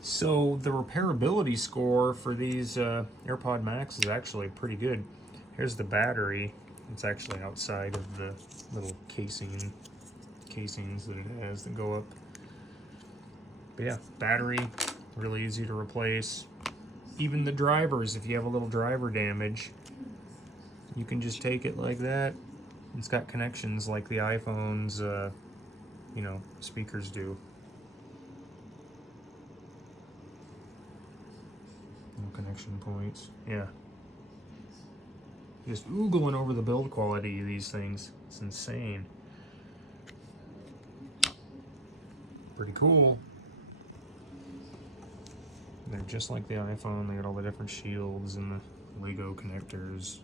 So the repairability score for these AirPod Max is actually pretty good. Here's the battery. It's actually outside of the little casings that it has that go up. But yeah, battery, really easy to replace. Even the drivers, if you have a little driver damage, you can just take it like that. It's got connections like the iPhone's, speakers do. No connection points. Yeah. Just oogling over the build quality of these things. It's insane. Pretty cool. They're just like the iPhone. They got all the different shields and the Lego connectors.